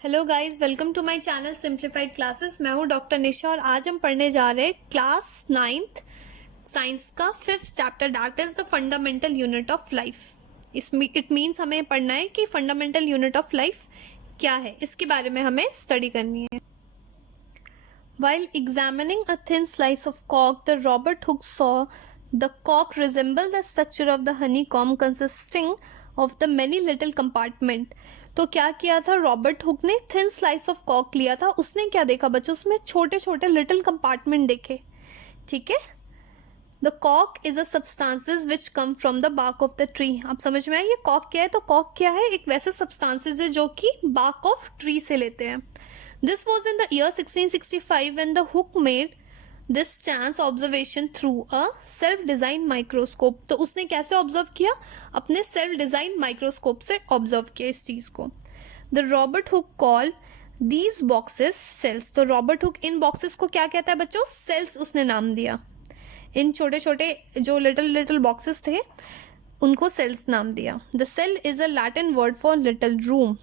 Hello guys, welcome to my channel simplified classes. मैं हूं doctor निशा और आज हम पढ़ने जा रहे हैं क्लास 9th साइंस का 5th chapter, that is the fundamental unit of life. इसमें इट मीन्स हमें पढ़ना है कि फंडामेंटल यूनिट ऑफ लाइफ क्या है, इसके बारे में हमें स्टडी करनी है। While examining a thin slice of cork, the Robert Hooke saw the cork resemble the structure of the honeycomb consisting of the many little compartment। तो क्या किया था रॉबर्ट हुक ने? थिन स्लाइस ऑफ कॉक लिया था। उसने क्या देखा बच्चों? उसमें छोटे छोटे लिटिल कंपार्टमेंट देखे। ठीक है। द कॉक is a substances which come from the bark of the tree. आप समझ में आए ये कॉक क्या है? तो कॉक क्या है? एक वैसे सब्सटेंसेस है जो कि बार्क ऑफ ट्री से लेते हैं। This was in the year 1665 when the Hooke made this chance observation through a self-designed microscope। तो उसने कैसे ऑब्जर्व किया? अपने सेल्फ डिजाइन माइक्रोस्कोप से ऑब्जर्व किया इस चीज को। The Robert Hooke called these boxes cells। तो रॉबर्ट हुक इन बॉक्सेस को क्या कहता है बच्चों? सेल्स उसने नाम दिया। इन छोटे छोटे जो लिटिल लिटिल बॉक्सेस थे उनको सेल्स नाम दिया। The cell is a Latin word for little room.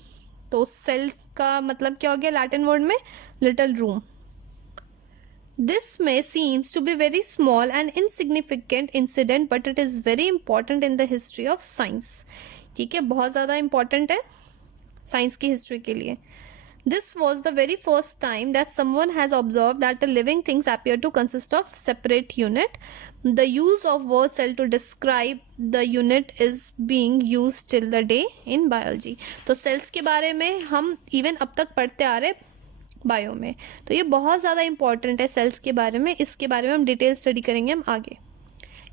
तो सेल का मतलब क्या हो गया लैटिन वर्ड में? Little room. This may seems to be very small and insignificant incident but it is very important in the history of science. ठीक है, बहुत ज़्यादा इंपॉर्टेंट है साइंस की हिस्ट्री के लिए। This was the very first time that someone has observed that the living things appear to consist of separate unit. The use of word cell to describe the unit is being used till the day in biology। तो cells के बारे में हम even अब तक पढ़ते आ रहे bio में, तो ये बहुत ज़्यादा इंपॉर्टेंट है cells के बारे में। इसके बारे में हम डिटेल स्टडी करेंगे हम आगे।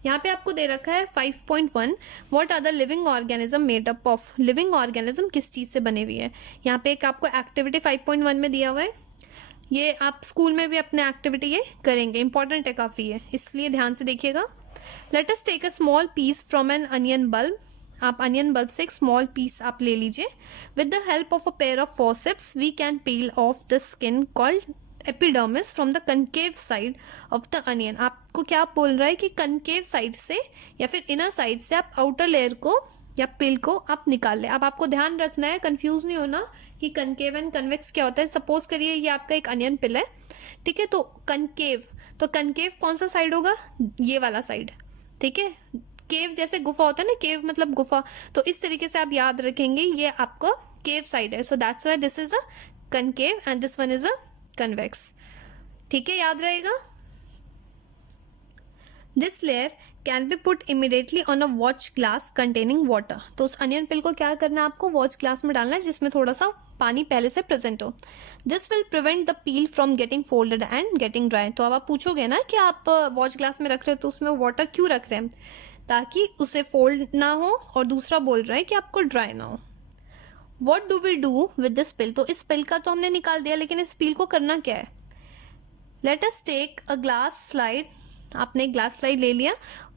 यहाँ पे आपको दे रखा है 5.1 what are the living organism made up of. Living organism किस चीज़ से बने हुई है? यहाँ पे एक आपको एक्टिविटी 5.1 में दिया हुआ है। ये आप स्कूल में भी अपने एक्टिविटी ये करेंगे, इंपॉर्टेंट है काफ़ी है, इसलिए ध्यान से देखिएगा। Let us take a small piece from an onion bulb. आप अनियन बल्ब से एक स्मॉल पीस आप ले लीजिए। With the help of a pair of forceps we can peel off the skin called epidermis from the concave side of the onion. आपको क्या बोल रहा है कि कनकेव साइड से या फिर इनर साइड से आप आउटर लेयर को या पिल को आप निकाल लें। अब आपको ध्यान रखना है, कंफ्यूज नहीं होना कि कनकेव एंड कन्वेक्स क्या होता है। सपोज करिए ये आपका एक अनियन पिल है, ठीक है, तो कनकेव कौन सा साइड होगा? ये वाला साइड। ठीक है, केव जैसे गुफा होता है ना, केव मतलब गुफा, तो इस तरीके से आप याद रखेंगे ये आपका केव साइड है। So that's why this is a concave and this one is a convex. ठीक है, याद रहेगा। This layer can be put immediately on a watch glass containing water. तो उस अनियन पिल को क्या करना है? आपको वॉच ग्लास में डालना है जिसमें थोड़ा सा पानी पहले से प्रेजेंट हो। This will prevent the peel from getting folded and getting dry. तो अब आप पूछोगे ना कि आप वॉच ग्लास में रख रहे हो तो उसमें वाटर क्यों रख रहे हैं? ताकि उसे फोल्ड ना हो, और दूसरा बोल रहा है कि आपको ड्राई ना हो। What do we do with this peel? तो इस पिल का तो हमने निकाल दिया, लेकिन इस पिल को करना क्या है? Let us take a glass slide. आपने एक ग्लास स्लाइड ले लिया।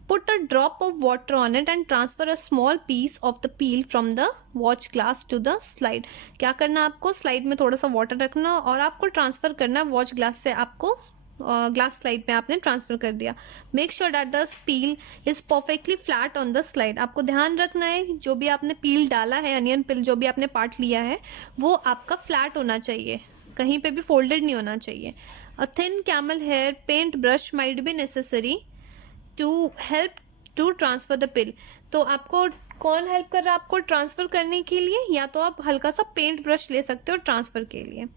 Put a drop of water on it and transfer a small piece of the peel from the watch glass to the slide. क्या करना है आपको? स्लाइड में थोड़ा सा वाटर रखना और आपको ट्रांसफर करना है वॉच ग्लास से, आपको ग्लास स्लाइड में आपने ट्रांसफर कर दिया। Make sure that the peel is perfectly flat on the slide. आपको ध्यान रखना है जो भी आपने पील डाला है, अनियन पील जो भी आपने पार्ट लिया है, वो आपका फ्लैट होना चाहिए, कहीं पे भी फोल्डेड नहीं होना चाहिए। A thin camel hair paint brush might be necessary to help to transfer the peel. तो आपको कौन हेल्प कर रहा है आपको ट्रांसफर करने के लिए? या तो आप हल्का सा पेंट ब्रश ले सकते हो ट्रांसफर के लिए।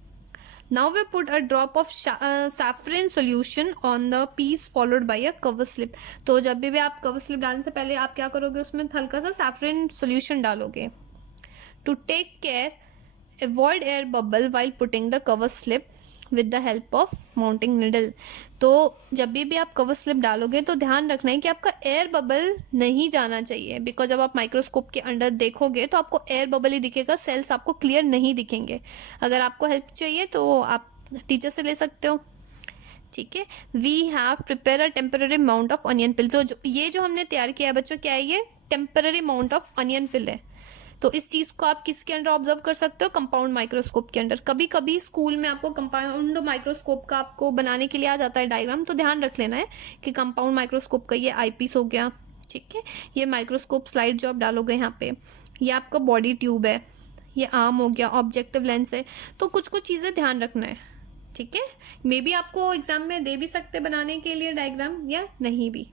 Now we put a drop of saffron solution on the piece followed by a cover slip। तो जब भी आप कवर स्लिप डालने से पहले आप क्या करोगे? उसमें हल्का सा saffron solution डालोगे। To take care, avoid air bubble while putting the cover slip with the help of mounting needle। तो जब भी आप कवर स्लिप डालोगे तो ध्यान रखना है कि आपका एयर बबल नहीं जाना चाहिए, बिकॉज जब आप माइक्रोस्कोप के अंदर देखोगे तो आपको एयर बबल ही दिखेगा, सेल्स आपको क्लियर नहीं दिखेंगे। अगर आपको हेल्प चाहिए तो आप टीचर से ले सकते हो। ठीक है, we have prepare a temporary mount of onion peel. ये जो हमने तैयार किया है बच्चों, क्या है ये? टेम्पररी माउंट ऑफ अनियन पिल है। तो इस चीज़ को आप किसके अंडर ऑब्जर्व कर सकते हो? कंपाउंड माइक्रोस्कोप के अंडर। कभी कभी स्कूल में आपको कंपाउंड माइक्रोस्कोप का आपको बनाने के लिए आ जाता है डायग्राम, तो ध्यान रख लेना है कि कंपाउंड माइक्रोस्कोप का ये आईपीस हो गया। ठीक है, ये माइक्रोस्कोप स्लाइड जो आप डालोगे यहाँ पे, ये आपका बॉडी ट्यूब है, ये आर्म हो गया, ऑब्जेक्टिव लेंस है। तो कुछ कुछ चीज़ें ध्यान रखना है, ठीक है। मे बी आपको एग्जाम में दे भी सकते बनाने के लिए डायग्राम, या नहीं भी।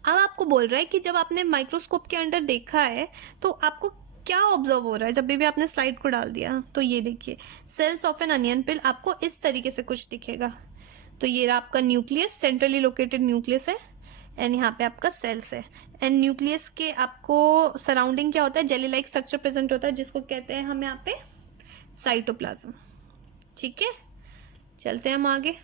अब आपको बोल रहा है कि जब आपने माइक्रोस्कोप के अंदर देखा है तो आपको क्या ऑब्जर्व हो रहा है। जब भी आपने स्लाइड को डाल दिया तो ये देखिए, सेल्स ऑफ एन अनियन पिल, आपको इस तरीके से कुछ दिखेगा। तो ये आपका न्यूक्लियस, सेंट्रली लोकेटेड न्यूक्लियस है, एंड यहाँ पे आपका सेल्स है। एंड न्यूक्लियस के आपको सराउंडिंग क्या होता है, जेली लाइक स्ट्रक्चर प्रेजेंट होता है, जिसको कहते हैं हम यहाँ पे साइटोप्लाज्म, ठीक है। चलते हैं हम आगे।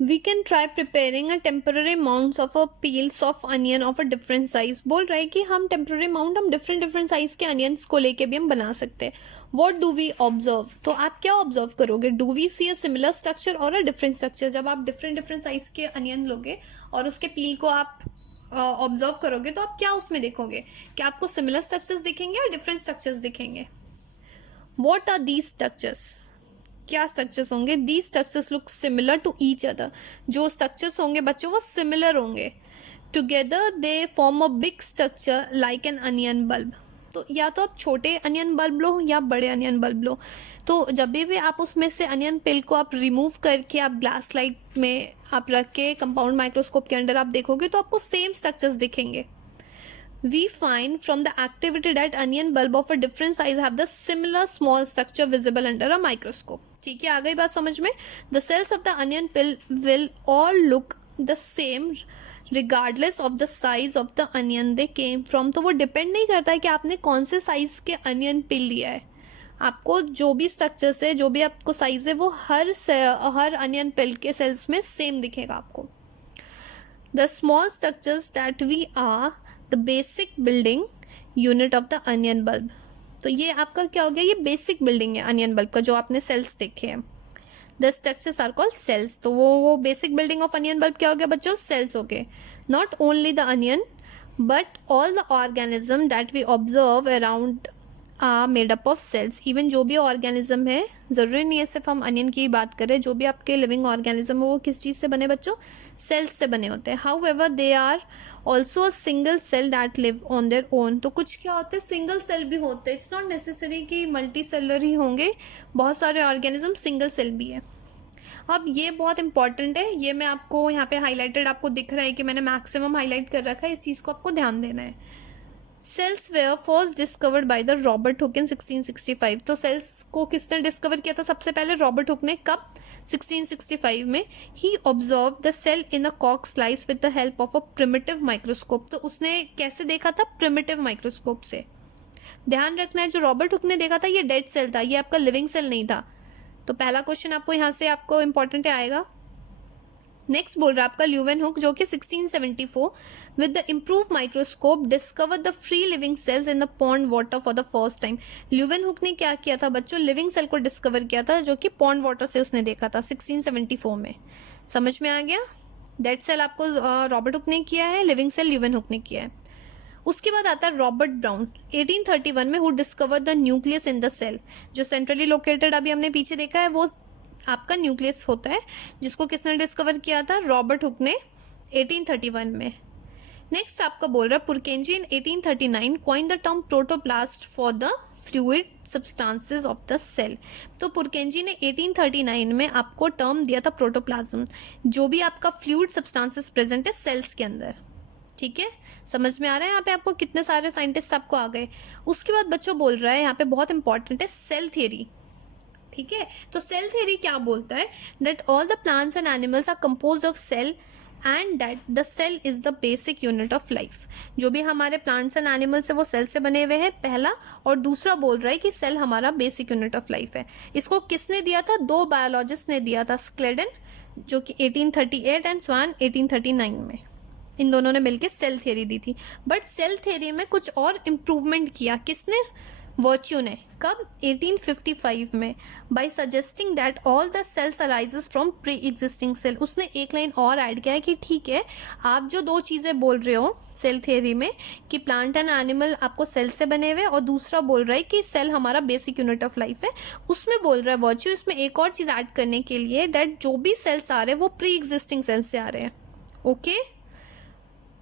We can try preparing a temporary mounts of a peels of onion of a different size। बोल रहा है कि हम temporary mount हम different size के onions को लेके भी हम बना सकते हैं। What do we observe? तो आप क्या observe करोगे? Do we see a similar structure or a different structure? जब आप different size के onion लोगे और उसके peel को आप observe करोगे तो आप क्या उसमें देखोगे? क्या आपको similar structures दिखेंगे या different structures दिखेंगे? What are these structures? क्या स्ट्रक्चर्स होंगे? The structures look similar to each other. जो स्ट्रक्चर्स होंगे बच्चों वो सिमिलर होंगे। Together they form a big structure like an onion bulb. तो या तो आप छोटे अनियन बल्ब लो या बड़े अनियन बल्ब लो। तो जब भी आप उसमें से अनियन पिल को आप रिमूव करके आप ग्लास लाइट में आप रख के कंपाउंड माइक्रोस्कोप के अंदर आप देखोगे तो आपको सेम स्ट्रक्चर्स दिखेंगे। We find from the activity that onion bulb of a different size have the similar small structure visible under a microscope। ठीक है, आ गई बात समझ में। The cells of the onion pill will all look the same regardless of the size of the onion they came from। तो वो depend नहीं करता है कि आपने कौन से साइज के अनियन पिल लिया है। आपको जो भी स्ट्रक्चर से जो भी आपको साइज है वो हर अनियन पिल के सेल्स में सेम दिखेगा आपको। The small structures that we are the basic building unit of the onion bulb. तो ये आपका क्या हो गया, ये बेसिक बिल्डिंग है अनियन बल्ब का, जो आपने सेल्स देखे हैं। The structures are called cells. तो वो basic building of onion bulb क्या हो गया बच्चों, सेल्स हो गए। Not only the onion but all the organism that we observe around are made up of cells. Even जो भी ऑर्गेनिज्म है, ज़रूरी नहीं है सिर्फ हम अनियन की बात करें, जो भी आपके लिविंग ऑर्गेनिज्म है वो किस चीज़ से बने बच्चों, सेल्स से बने होते हैं। However they are also a single cell that live on their own. तो कुछ क्या होते हैं, सिंगल सेल भी होते हैं। इट्स नॉट नेसेसरी कि मल्टी सेलर ही होंगे, बहुत सारे ऑर्गेनिज्म सिंगल सेल भी है। अब ये बहुत इंपॉर्टेंट है, ये मैं आपको यहाँ पे हाईलाइटेड आपको दिख रहा है कि मैंने मैक्सिमम हाईलाइट कर रखा है, इस चीज़ को आपको ध्यान देना है। Cells were first discovered by the Robert Hooke in 1665। तो सेल्स को किसने डिस्कवर किया था सबसे पहले, रॉबर्ट हुक ने। कब, 1665 में। He observe the cell in a कॉक slice with the help of a primitive microscope. तो उसने कैसे देखा था, प्रिमिटिव माइक्रोस्कोप से। ध्यान रखना है, जो रॉबर्ट हुक ने देखा था ये डेड सेल था, ये आपका लिविंग सेल नहीं था। तो पहला क्वेश्चन आपको यहाँ से आपको इंपॉर्टेंट आएगा। नेक्स्ट बोल रहा है आपका ल्यूवेन हुक, जो कि 1674 with the improve microscope discover the free living cells in the pond water for the first time. Leeuwen hook ने क्या किया था बच्चों, लिविंग सेल को डिस्कवर किया था, जो कि पॉन्ड वाटर से उसने देखा था 1674 में। समझ में आ गया। डेड सेल आपको रॉबर्ट हुक ने किया है, लिविंग सेल ल्यूवेन हुक ने किया है। उसके बाद आता है रॉबर्ट ब्राउन 1831 में, who discover the nucleus in the cell. जो सेंट्रली लोकेटेड अभी हमने पीछे देखा है वो आपका न्यूक्लियस होता है, जिसको किसने डिस्कवर किया था, रॉबर्ट हुक ने 1831 में। नेक्स्ट आपका बोल रहा है Purkinje in 1839 coin the term protoplast for the fluid substances of the cell. तो पुरकेंजी ने 1839 में आपको टर्म दिया था प्रोटोप्लाज्म, जो भी आपका फ्लूइड सब्सटेंसेस प्रेजेंट है सेल्स के अंदर। ठीक है, समझ में आ रहा है यहाँ पे आपको कितने सारे साइंटिस्ट आपको आ गए। उसके बाद बच्चों बोल रहा है यहाँ पे बहुत इंपॉर्टेंट है सेल थियरी। ठीक है, तो सेल थियरी क्या बोलता है, that all the plants and animals are composed of cell and that the cell is the basic unit of life. जो भी हमारे प्लांट्स एंड एनिमल्स है वो सेल से बने हुए हैं, पहला। और दूसरा बोल रहा है कि सेल हमारा बेसिक यूनिट ऑफ लाइफ है। इसको किसने दिया था, दो बायोलॉजिस्ट ने दिया था, स्क्लेडन जो कि 1838 एंड स्वान 1839 में। इन दोनों ने मिलकर सेल थियरी दी थी। बट सेल थियरी में कुछ और इम्प्रूवमेंट किया किसने, वर्च्यू ने। कब, 1855 में, by suggesting that all the cells arises from pre existing cell. उसने एक लाइन और ऐड किया है कि ठीक है, आप जो दो चीज़ें बोल रहे हो सेल थियरी में कि प्लांट एंड एनिमल आपको सेल से बने हुए, और दूसरा बोल रहा है कि सेल हमारा बेसिक यूनिट ऑफ लाइफ है, उसमें बोल रहा है वर्च्यू इसमें एक और चीज़ ऐड करने के लिए, दैट जो भी सेल्स आ रहे हैं वो प्री एग्जिस्टिंग सेल्स से आ रहे हैं। Okay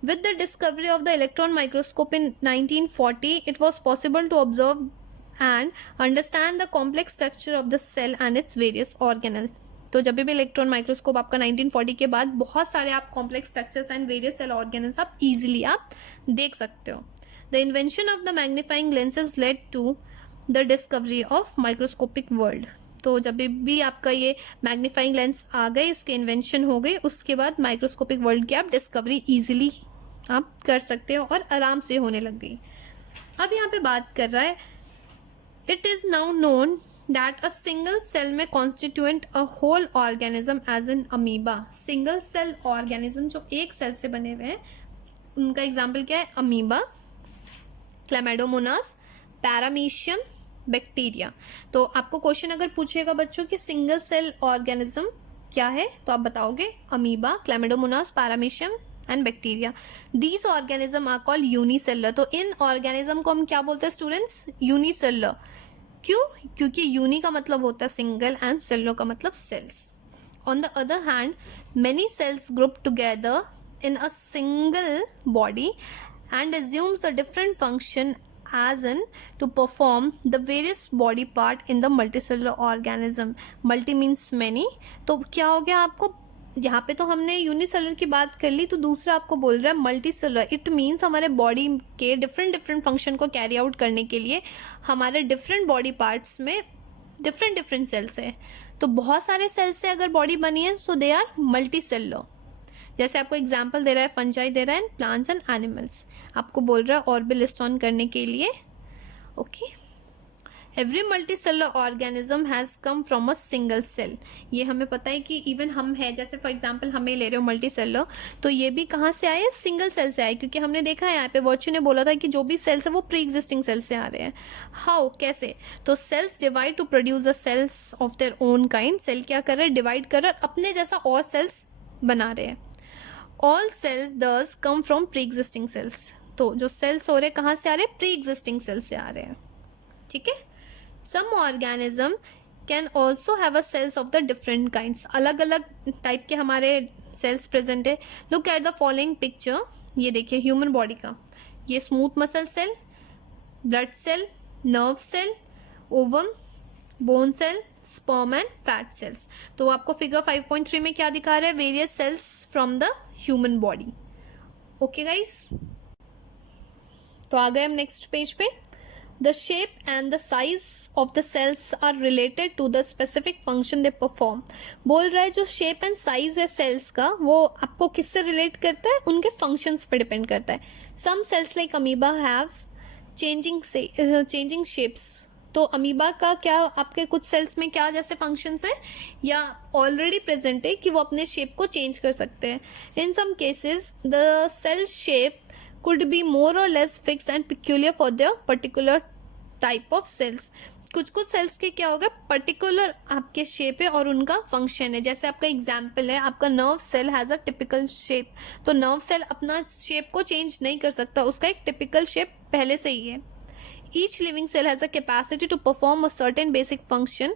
With the discovery of the electron microscope in 1940, it was possible to observe and understand the complex structure of the cell and its various organelles. तो जब भी इलेक्ट्रॉन माइक्रोस्कोप आपका 1940 के बाद बहुत सारे आप complex structures and various cell organelles आप इजीली आप देख सकते हो. The invention of the magnifying lenses led to the discovery of microscopic world. तो जब भी आपका ये मैग्नीफाइंग लेंस आ गए, इसके इन्वेंशन हो गई, उसके बाद माइक्रोस्कोपिक वर्ल्ड की आप डिस्कवरी ईजिली आप कर सकते हो और आराम से होने लग गई. अब यहाँ पे बात कर रहा है, it is now known that a single cell may constituent a whole organism as an amoeba. Single cell organism जो एक सेल से बने हुए हैं, उनका एग्जाम्पल क्या है? Amoeba, chlamydomonas, paramecium, bacteria. तो आपको क्वेश्चन अगर पूछेगा बच्चों कि सिंगल सेल ऑर्गेनिज्म क्या है, तो आप बताओगे amoeba, chlamydomonas, paramecium and bacteria. These organism are called unicellular. तो इन ऑर्गेनिज्म को हम क्या बोलते हैं स्टूडेंट्स? यूनिसेलुलर. क्यों? क्योंकि यूनि का मतलब होता है सिंगल एंड सेलुलर का मतलब cells. On the other hand, many cells group together in a single body and assumes a different function as in to perform the various body part in the multicellular organism. multi means many. तो क्या हो गया आपको? यहाँ पे तो हमने unicellular की बात कर ली, तो दूसरा आपको बोल रहा है मल्टी सेलुलर. इट मीन्स हमारे बॉडी के डिफरेंट फंक्शन को कैरी आउट करने के लिए हमारे डिफरेंट बॉडी पार्ट्स में डिफरेंट सेल्स है. तो बहुत सारे सेल्स से अगर बॉडी बनी है, सो दे आर मल्टी सेलुलर. जैसे आपको एग्जाम्पल दे रहा है, फंजाई दे रहा है, प्लांट्स एंड एनिमल्स. आपको बोल रहा है और भी लिस्ट ऑन करने के लिए. Okay, every multi cellular organism has come from a single cell. ये हमें पता है कि इवन हम है, जैसे फॉर एग्जांपल हमें ले रहे हो मल्टी सेलुलर, तो ये भी कहाँ से आए? सिंगल सेल से आए. क्योंकि हमने देखा है यहाँ पे वर्च्यू ने बोला था कि जो भी सेल्स है वो प्री एग्जिस्टिंग सेल से आ रहे हैं. हाउ? कैसे? तो cells divide to produce the cells of their own kind. Cell क्या कर रहे हैं? डिवाइड कर रहे हैं, अपने जैसा और सेल्स बना रहे हैं. All cells does come from pre-existing cells. तो जो सेल्स हो रहे कहाँ से आ रहे हैं? प्री एग्जिस्टिंग सेल से आ रहे हैं. ठीक है. Some organism can also have a cells of the different kinds. अलग अलग टाइप के हमारे सेल्स प्रेजेंट है. Look at the following picture. ये देखिए ह्यूमन बॉडी का, ये smooth muscle cell, blood cell, nerve cell, ovum, bone cell, sperm and fat cells. तो आपको फिगर 5.3 में क्या दिखा रहा है? Various cells from the human body. Okay guys, तो आ गए हम नेक्स्ट पेज पे. The shape and the size of the cells are related to the specific function they perform. बोल रहा है जो शेप एंड साइज है सेल्स का, वो आपको किससे रिलेट करता है? उनके फंक्शंस पे डिपेंड करता है. Some cells like amoeba have changing shapes. तो अमीबा का क्या, आपके कुछ सेल्स में क्या जैसे फंक्शंस है या ऑलरेडी प्रेजेंट है कि वो अपने शेप को चेंज कर सकते हैं. In some cases the cell shape could be more or less fixed and peculiar for the particular type of cells. कुछ सेल्स के क्या होगा? पर्टिकुलर आपके शेप है और उनका फंक्शन है. जैसे आपका एग्जाम्पल है, आपका nerve cell has a typical shape. तो नर्व सेल अपना शेप को चेंज नहीं कर सकता, उसका एक टिपिकल शेप पहले से ही है. Each living cell has a capacity to perform a certain basic function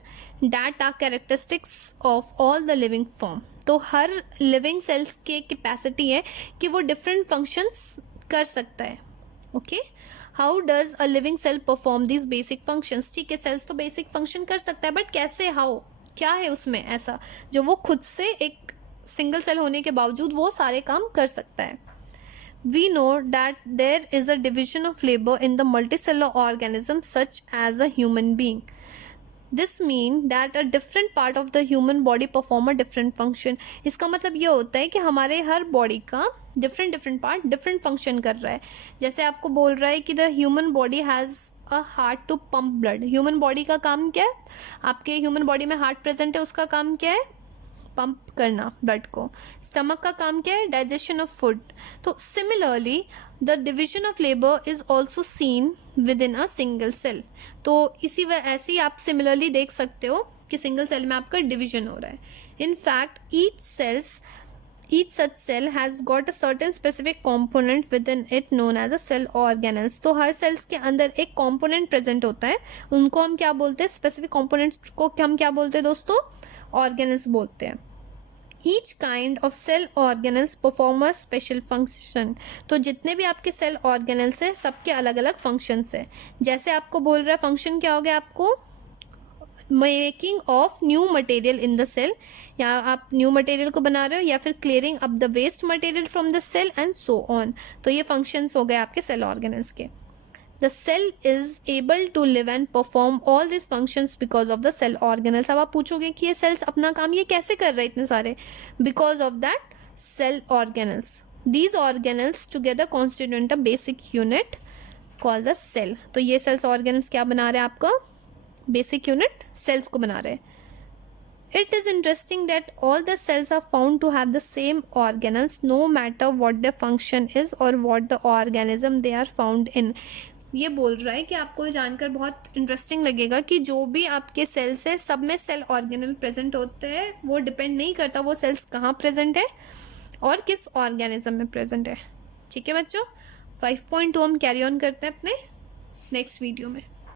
that are characteristics of all the living form. तो हर living cells के capacity है कि वो different functions कर सकता है. Okay? How does a living cell perform these basic functions? ठीक है, cells तो basic function कर सकता है, but कैसे? How? क्या है उसमें ऐसा जो वो खुद से एक single cell होने के बावजूद वो सारे काम कर सकता है. We know that there is a division of labor in the multicellular organism such as a human being. This means that a different part of the human body perform a different function. इसका मतलब ये होता है कि हमारे हर body का different part different function कर रहा है. जैसे आपको बोल रहा है कि the human body has a heart to pump blood. Human body का काम क्या है? आपके ह्यूमन बॉडी में हार्ट प्रेजेंट है, उसका काम क्या है? पंप करना ब्लड को. स्टमक का काम क्या है? Digestion of food. तो similarly the division of labour is also seen within a single cell. तो इसी वजह ऐसे ही आप सिमिलरली देख सकते हो कि सिंगल सेल में आपका डिविजन हो रहा है. In fact each such cell has got a certain specific component within it known as a cell organelles. तो हर सेल्स के अंदर एक component प्रेजेंट होता है, उनको हम क्या बोलते हैं? स्पेसिफिक components को हम क्या बोलते हैं दोस्तों? ऑर्गेनल्स बोलते हैं. Each kind of cell organelles perform a special function. तो जितने भी आपके सेल ऑर्गेनल्स हैं सबके अलग अलग फंक्शंस हैं। जैसे आपको बोल रहा है फंक्शन क्या हो गया आपको, making of new material in the cell, या आप न्यू मटेरियल को बना रहे हो, या फिर clearing up the waste material from the cell and so on. तो ये फंक्शंस हो गए आपके सेल ऑर्गेनल्स के। The cell is able to live and perform all this functions because of the cell organelles. अब आप पूछोगे कि ये सेल्स अपना काम ये कैसे कर रहे हैं इतने सारे, because of that cell organelles. These organelles together constitute a basic unit called the cell. तो ये सेल्स ऑर्गेनल्स क्या बना रहे हैं आपका, बेसिक यूनिट सेल्स को बना रहे हैं। It is interesting that all the cells are found to have the same organelles no matter what their function is or what the organism they are found in। ये बोल रहा है कि आपको ये जानकर बहुत इंटरेस्टिंग लगेगा कि जो भी आपके सेल्स है सब में सेल ऑर्गेनल प्रेजेंट होते हैं, वो डिपेंड नहीं करता वो सेल्स कहाँ प्रेजेंट है और किस ऑर्गेनिज्म में प्रेजेंट है। ठीक है बच्चों, 5.2 हम कैरी ऑन करते हैं अपने नेक्स्ट वीडियो में।